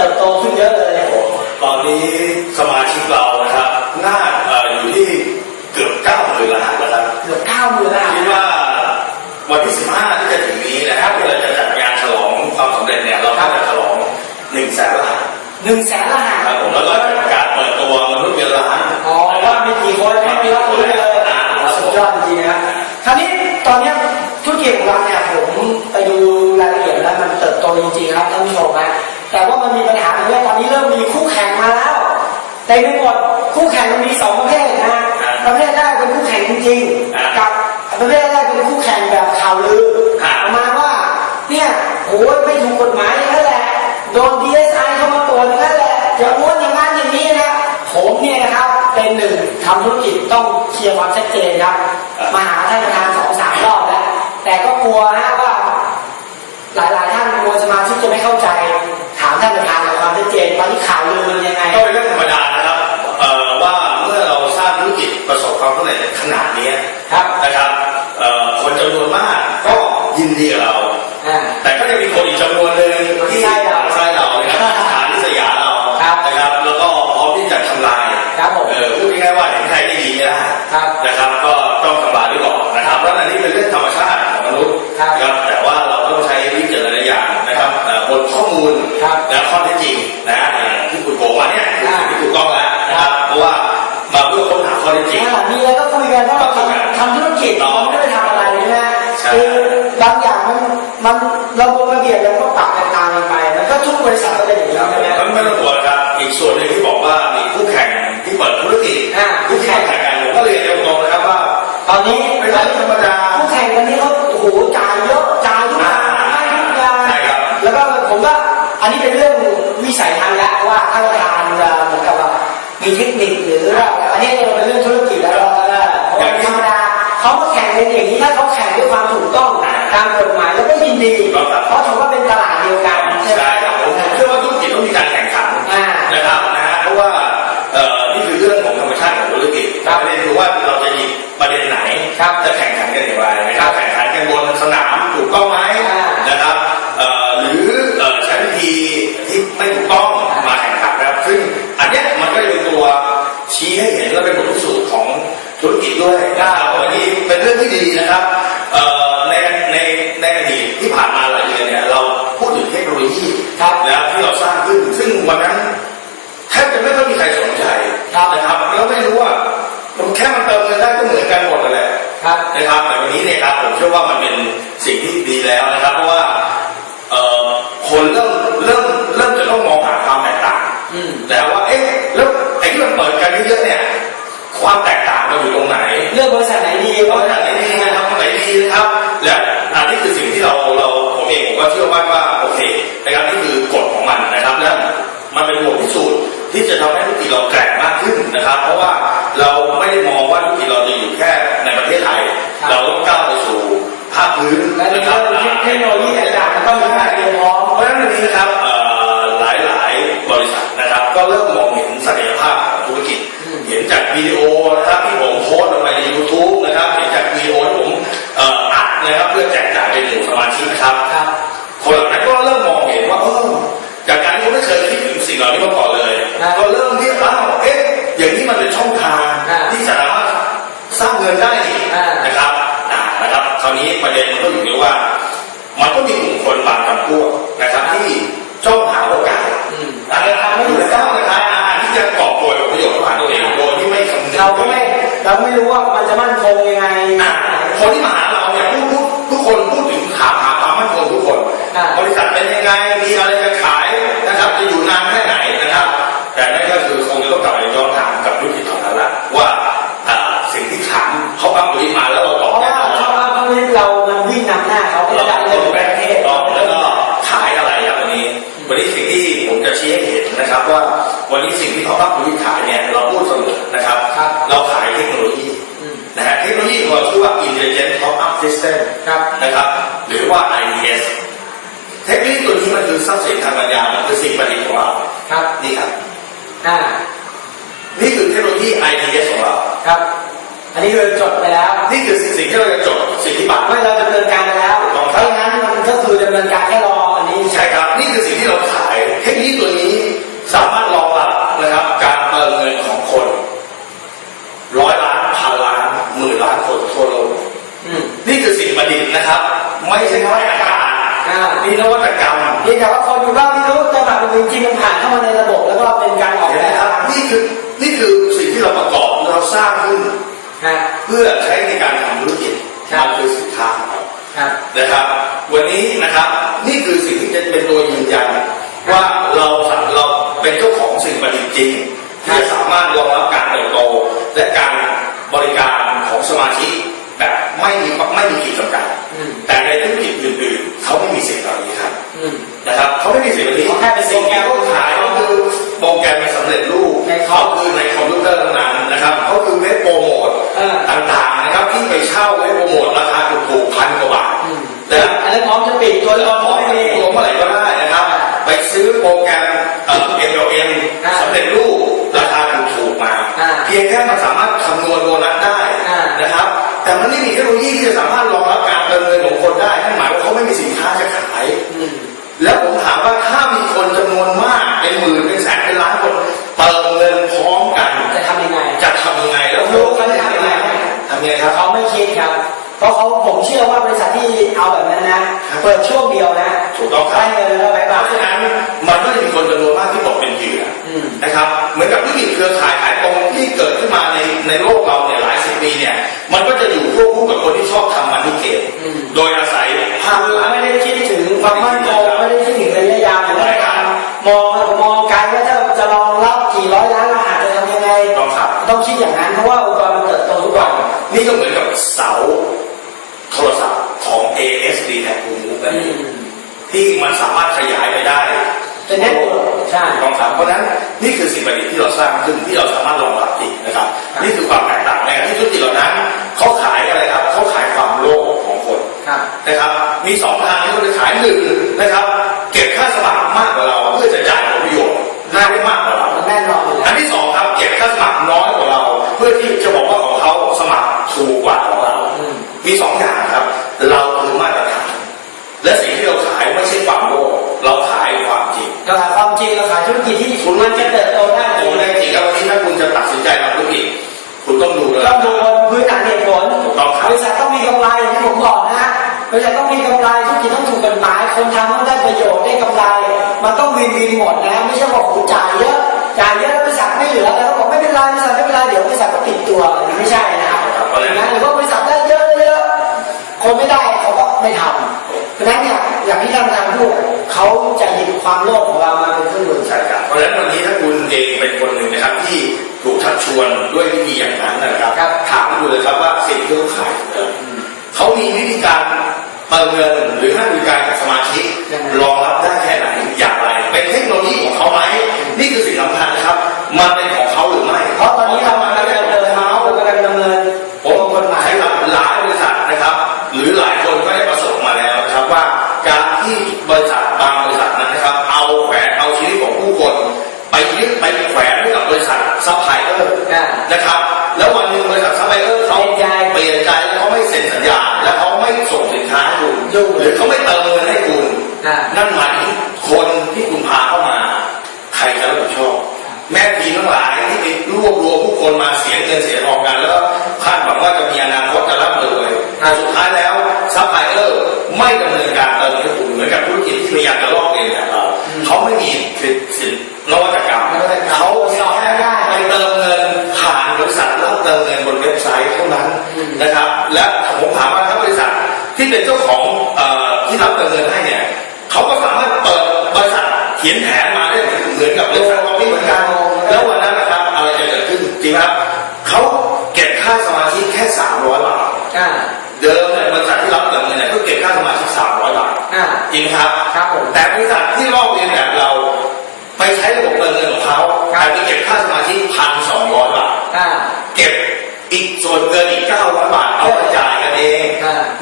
ติบโตขึ้นเยอะเลย ตอนนี้สมาชิกเรานะครับน่าเอ่ออยู่ที่เกือบเก้าหมื่นล้านแล้วครับเกือบ9หมื่นแล้วคิดว่าวันที่ 15 ที่จะถึงนี้นะครับที่เราจะจัดงานฉลองความสำเร็จเนี่ยเราก็จะฉลอง1นึ่งแสนล้านหนึ่งแสนละหาครับผมแล้วก็จะประกาศเปิดตัวมนุษย์เงินล้านอ๋อว่ามีกี่คนไม่มีรับรู้เลยสุดยอดจริงๆนะครับคราวนี้ตอนเนี้ยธุรกิจของเราเนี่ยผมไปดูรายละเอียดแล้วมันเติบโตจริงๆครับ แต่ไม่หมดคู่แข่งมันมีสองประเภทนะประเภทแรกเป็นคู่แข่งจริงๆกับประเภทแรกเป็นคู่แข่งแบบข่าวลือประมาณว่าเนี่ยโอ้ยไม่ถูกกฎหมายอย่างนั้นแหละโดน DSI เข้ามาตรวจอย่างนั้นแหละจะม้วนอย่างนั้นอย่างนี้นะผมเนี่ยนะครับเป็นหนึ่งทำธุรกิจต้องเคลียร์ความชัดเจนครับมาหาท่านประธานสองสามรอบแล้ว แต่ก็กลัวนะว่า หลายๆท่านกลัวสมาชิกจะไม่เข้าใจ ถามท่านประธานกับความชัดเจนตอนนี้ข่าวลือมันยังไง ความสำเร็จขนาดนี้ครับนะครับเอ่อคนจำนวนมากก็ยินดีกับเราอ่าแต่ก็จะมีคนอีกจำนวนหนึ่งที่ใช่เราใช่เรานะครับฐานนิสยาเราครับนะครับแล้วก็พร้อมที่จะทำลายครับผมเออพูดง่ายๆว่าเห็นใครได้ดีไม่ได้ครับนะครับก็ต้องทำลายด้วยก่อนนะครับแล้วอันนี้เป็นเรื่องธรรมชาติของมนุษย์ครับนะครับแต่ว่าเราต้องใช้วิจารณญาณนะครับเอ่อบนข้อมูลครับและข้อเท็จจริงนะ นนี้เป็นเรื่องวิสัยทัศน์แล้วว่าท่านประธานจะเหมือนกับว่ามีเทคนิคหรือว่าอันนี้เราเป็นเรื่องธุรกิจแล้วเราก็ได้เพราะว่าธรรมดาเขาก็แข่งกันอย่างนี้ถ้าเขาแข่งด้วยความถูกต้องตามกฎหมายแล้วก็ยินดีเพราะถือว่าเป็นตลาดเดียวกันใช่ไหมใช่ครับผมเชื่อว่าธุรกิจต้องมีการแข่งขันอ่านะครับนะฮะเพราะว่าเอ่อนี่คือเรื่องของธรรมชาติของธุรกิจครับประเด็นคือว่าเราจะหยิบประเด็นไหนครับจะแข่งขันกันอย่างไร นะครับแต่วันนี้เนี่ยครับผมเชื่อว่ามันเป็นสิ่งที่ดีแล้วนะครับ เพราะว่าเอ่อคนเริ่มเริ่มเริ่มจะต้องมองหาความแตกต่างอืมแต่ว่าเอ๊ะแล้วไอ้ที่มันเปิดกันเยอะๆเนี่ยความแตกต่างมันอยู่ตรงไหนเลือกบริษัทไหนดีบริษัทไหนดีนะครับไหนดีนะครับ และอันนี้คือสิ่งที่เราเราผมเองผมก็เชื่อมั่นว่าโอเคนะครับนี่คือกฎของมันนะครับและมันเป็นบทพิสูจน์ที่จะทำให้ธุรกิจเราแกร่งมากขึ้นนะครับ เพราะว่า และในนะคเรื่รัอบงเทคโนโลยีต่างๆมันต้องมีการเตรียมพร้อมเพราะฉะนั้นวันนี้นะครับหลายหลายบริษัทนะครับ ก็เริ่มมองเห็นศักยภาพของธุรกิจ เห็นจากวิดีโอนะครับที่ผมโพสต์ลงไปในยูทูบนะครับ เห็นจากวิดีโอที่ผมอัดนะครับเพื่อแจกจ่ายไปหมู่สมาชิกนะครับ บางจำพวกนะครับที่จ้องหาโอกาสอืมอาจจะทำให้ถูกต้องนะครับอ่าที่จะกอบโกยผลประโยชน์เข้าหาตัวเองโดยที่ไม่คำนึงเราก็ไม่เราไม่รู้ว่ามันจะมั่นคงยังไงอ่าคนที่มาหาเราเนี่ยพูดพูดทุกคนพูด System ครับนะครับ หรือว่า IDS เทคโนโลยีตัวนี้มันคือทรัพย์สินทางปัญญา มันคือสิ่งประดิษฐ์ของเรา ครับนี่ครับ อ่านี่คือเทคโนโลยี ITS ของเรา ครับ อันนี้คือจดไปแล้ว นี่คือสิ่งที่เราจะจดสิทธิบัตรไม่เราดำเนินการไปแล้ว ถูกต้องเพครับราะงั้นมันก็คือดำเนินการแค่รออันนี้ ใช่ครับ นี่คือสิ่งที่เราขาย เทคโนโลยีตัวนี้สามารถรองรับนะครับ การเติมเงินของคนร้อยล้านพันล้านหมื่นล้านคนทั่วโลก อืม นี่คือสิ่งประดิษฐ์นะครับ ไม่ใช่แค่อากาศอ่านี่นวัตกรรมนี่แต่ว่าคนอยู่บ้านไม่รู้แต่แบบจริงๆมันผ่านเข้ามาในระบบแล้วก็เป็นการออกเห็นแบไหมบครับนี่คือนี่คือสิ่งที่เราประกอบเราสร้างขึ้นฮะเพื่อใช้ในการทำธุรกิจครับมันคือสินค้าของเราครับนะครับ วันนี้นะครับนี่คือสิ่งที่จะเป็นตัวยืนยันว่าเราสามเราเป็นเจ้าของสิ่งประดิษฐ์จริงที่จะสามารถรองรับการเติบโตและการบริการของสมาชิก แบบไม่มีไม่มีขีดจำกัดอืมแต่ในธุรกิจอื่นๆเขาไม่มีสิ่งเหล่านี้ครับอืมนะครับเขาไม่มีสิ่งเหล่านี้เขาแค่เป็นสิ่งที่เขาขายก็คือโปรแกรมสำเร็จรูปในคอเขามคือในคอมพิวเตอร์เท่านั้นนะครับเขาคือเว็บโปรโมทเออต่างๆนะครับที่ไปเช่าเว็บโปรโมทราคาถูกๆพันกว่าบาทอืมนะครับอันนั้นพร้อมจะปิดตัวตัวละเราคพร้อรมไม่ไปมีรวมเมื่อไหร่ก็ได้นะครับ ไปซื้อโปรแกรมเอ่อ MLM อ่าสำเร็จรูป ยงแค่มันสามารถคำนวณโบนัสได้อ่านะครับ แต่มันไม่มีเทคโนโลยีที่จะสามารถรองรับการเติมเงินของคนได้นั่นหมายว่าเขาไม่มีสินค้าจะขายอืมแล้วผมถามว่าถ้ามีคนจำนวนมากเป็นหมื่นเป็นแสนเป็นล้านคนเติมเงินพร้อมกันจะทำยังไงจะทำยังไงแล้วรู้เขาจะทำยังไงทำยังไงครับเขาไม่คิดครับ เพราะเขาผมเชื่อว่าบริษัทที่เอาแบบนั้นนะ เปิดช่วงเดียวนะถูกต้องครัได้บเงินแล้วไปเพบ้างราะฉะนั้นมันก็จะมีคนจำนวนมากที่ตกเป็นเหยื่ออืม นะครับ เหมือนกับธุรกิจเครือข่ายขายตรงที่เกิดขึ้นมาในในโลกเราเนี่ยหลายสิบปีเนี่ย มันก็จะอยู่ควบคู่กับคนที่ชอบทำมันนี่เกมอืม โดยอาศัยภาพคือลักษณ์ไม่ได้คิดถึงความมั่นคงไม่ได้คิดถึงระยะยาวหรือว่าการมองมองไกลว่าจะจะรองรับกี่ร้อยล้านรหัสจะทำยังไง ต้องครับ ต้องคิดอย่างนั้นเพราะว่าองค์กรมันเติบโตทุกวัน นี่ก็เหมือนกับเสาโท รศัพท์ของ ASD แท็กคูมูนั่นอืเองมที่มันสามารถขยายไปได้เป็นเน็ตเวิร์กใช่ต้องครับเพราะฉะนั้นนี่คือสิ่งประดิษฐ์ที่เราสร้างขึ้นที่เราสามารถรองรับอีกนะครับ นี่คือความแตกต่างในที่ธุรกิจเหล่านั้นเขาขายอะไรครับเขาขายความโลภของคนครับนะครับ มีสองทางที่เขาจะขายหนึ่งนะครับ เก็บค่าสมัครมากกว่าเราเพื่อจะจ่ายผลประโยชน์มากได้มาก จะเติบโตได้จดูริงในจริงครับวันนี้ถ้าคุณจะตัดสินใจทำธุรกิจคุณต้องดูเลยต้องดูบนพื้นฐานเหตุผลถูกต้องครับบริษัทต้องมีกำไรอย่างที่ผมบอกนะบริษัทต้องมีกำไรธุรกิจต้องถูกกฎหมาย คนทำต้องได้ประโยชน์ได้กำไร มันต้องวินวินหมดนะ ไม่ใช่ว่าโอ้โหจ่ายเยอะจ่ายเยอะแล้วบริษัทไม่เหลือแล้วก็บอกไม่เป็นไรบริษัทไม่เป็นไรเดี๋ยวบริษัทก็ปิดตัวอันนี้ไม่ใช่นะครับอย่างนั้นหรือว่าบริษัทได้เยอะเยอะคนไม่ ได้เขาก็ไม่ทำเพราะฉะนั้นเนี่ยอย่างที่ท่านประธานพูดเขาจะหยิบความโลภของเรามาเป็นเครื่องมือใช่ครับเพราะฉะนั้นวันนี้ถ้าคุณเองเป็นคนหนึ่งนะครับที่ถูกชักชวนด้วยวิธีอย่างนั้นนะครับครับถามดูเลยครับว่าสิ่งที่เขาขายเออเขามีวิธีการเติมเงินหรือให้บริการกับสมาชิก ค้าให้คุณยุ่งหรือเขาไม่เติมเงินให้คุณ อ่านั่นหมายถึงคนที่คุณพาเข้ามา ใครจะรับผิดชอบ แม่ทีมทั้งหลายที่ไปรวบรวมผู้คนมาเสียเงินเสียทองกันแล้วก็คาดหวังว่าจะมีอนาคตจะร่ำรวยแต่สุดท้ายแล้วซัพพลายเออร์ไม่ดำเนินการเติมให้คุณเหมือนกับธุรกิจที่พยายามจะลอกเลียนแบบเราเขาไม่มีสินนวัตกรรมนวัตกรรมเขาสอบไม่ได้ไปเติมเงินผ่านบริษัทแล้วเติมเงินบนเว็บไซต์เท่านั้นอืมนะครับ และผมถามว่าถ้าบริษัท ที่เป็นเจ้าของเอ่อที่รับเติมเงินให้เนี่ยเขาก็สามารถเปิดบริษัทเขียนแผนมาได้เหมือนกับบริษัทเราไม่เหมือนกันแล้ววันนั้นนะครับอะไรจะเกิดขึ้นจริงไหมครับเขาเก็บค่าสมาชิกแค่300บาทอ่าเดิมเนี่ยบริษัทที่รับเติมเงินเนี่ยก็เก็บค่าสมาชิก300บาทอ่าจริงไหมครับครับผมแต่บริษัทที่ลอกเลียนแบบเรา ไปใช้ระบบเติมเงินของเขาครับแต่ไปเก็บค่าสมาชิกพันสอง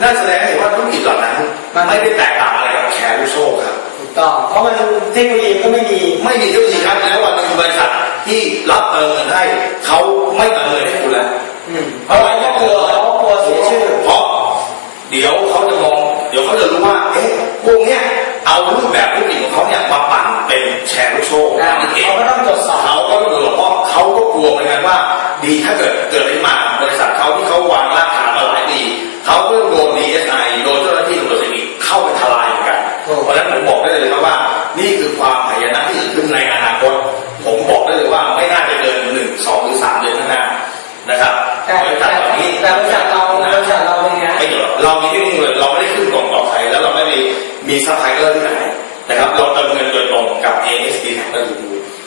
นั่นแสดงให้เห็นว่าธุรกิจเหล่านั้นมันไม่ได้แตกต่างอะไรกับแชร์ลูกโซ่ครับถูกต้อง เพราะมันเทคโนโลยีก็ไม่มีไม่มีเทคโนโลยีครับแล้ววันหนึงบริษัทที่รับเติมเงินให้เขาไม่เติมเงินให้คุณแล้ว อืมเพราะว่าเขากลัวเขากลัวเสียชื่อ เพราะเดี๋ยวเขาจะมอง เดี๋ยวเขาจะรู้ว่า เอ๊ะพวกเนี้ยเอารูปแบบธุรกิจของเขาเนี่ยมาปั่นเป็นแชร์ลูกโซ่นั่นเองเขาก็ต้องตรวจสอบเขาก็ไม่รู้หรอกเพราะเขาก็กลัวเหมือนกันว่า ดีถ้าเกิดเกิดขึ้นมาบริษัทเขาที่เขาวาง มีซัพพลายเออร์ที่ไหนนะครับเราเติมเงินโดยตรงกับ ASD แห่งประตู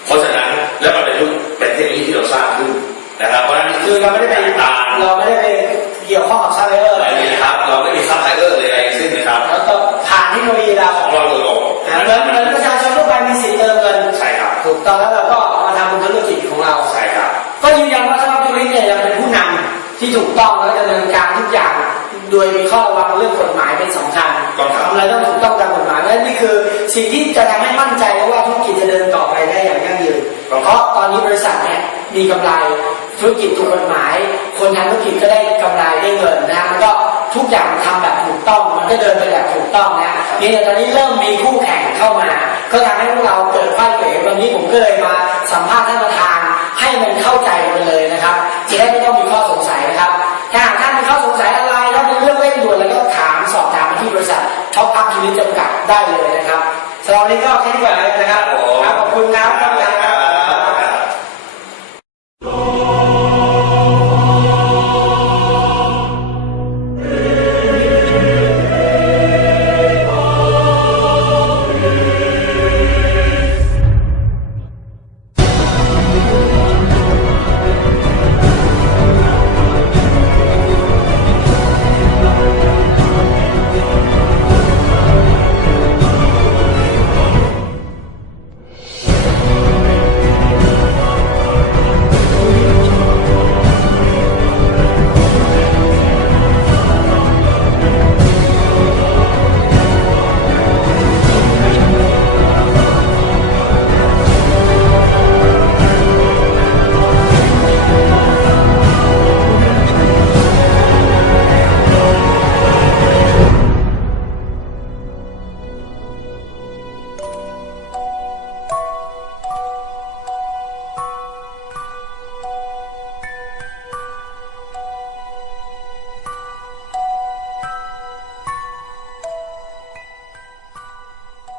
เพราะฉะนั้นแล้วมันเป็นทุกเป็นเทคโนโลยีที่เราสร้างขึ้นนะครับเพราะฉะนั้นนี่คือเราไม่ได้ไปตามเราไม่ได้ไปเกี่ยวข้องกับซัพพลายเออร์อะไรนี้นะครับเราไม่มีซัพพลายเออร์เลยอะไรทั้งสิ้นนะครับแล้วก็ผ่านเทคโนโลยีเราของเราโดยตรงอ่าเหมือนเหมือนประชาชนทั่วไปมีสิทธิ์เติมเงินใช่ครับถูกต้องแล้วเราก็เอามาทำเป็นธุรกิจของเราใช่ครับก็ยืนยันว่าสมาร์ทธุรกิจเนี่ยยังเป็นผู้นำที่ถูกต้องและดำเนินการทุกอย่าง โดยมีข้อระวังเรื่องกฎหมาย สิ่งที่จะทำให้มั่นใจว่าธุรกิจจะเดินต่อไปได้อย่างยั่งยืนเพราะตอนนี้บริษัทเนี่ยมีกำไรธุรกิจถูกกฎหมาย คนทำธุรกิจก็ได้กำไรได้เงินนะมันก็ทุกอย่างทำแบบถูกต้องมันก็เดินไปแบบถูกต้องนะเพียงแต่ตอนนี้เริ่มมีคู่แข่งเข้ามา ก็ทำให้พวกเราเกิดไข้เขววันนี้ผมก็เลยมาสัมภาษณ์ท่านประธานให้มันเข้าใจกันเลยนะครับจะได้ไม่ต้องมีข้อสงสัยนะครับ ถ้าท่านมีข้อสงสัยอะไรถ้าเป็นเรื่องเร่งด่วนแล้วก็ถามสอบถามมาที่บริษัทท็อปอัพชีวิตจำกัดได้เลยนะครับ สำหรับวันนี้ก็แค่นี้ก่อนเลยนะครับครับ ครับ ขอบคุณครับครับ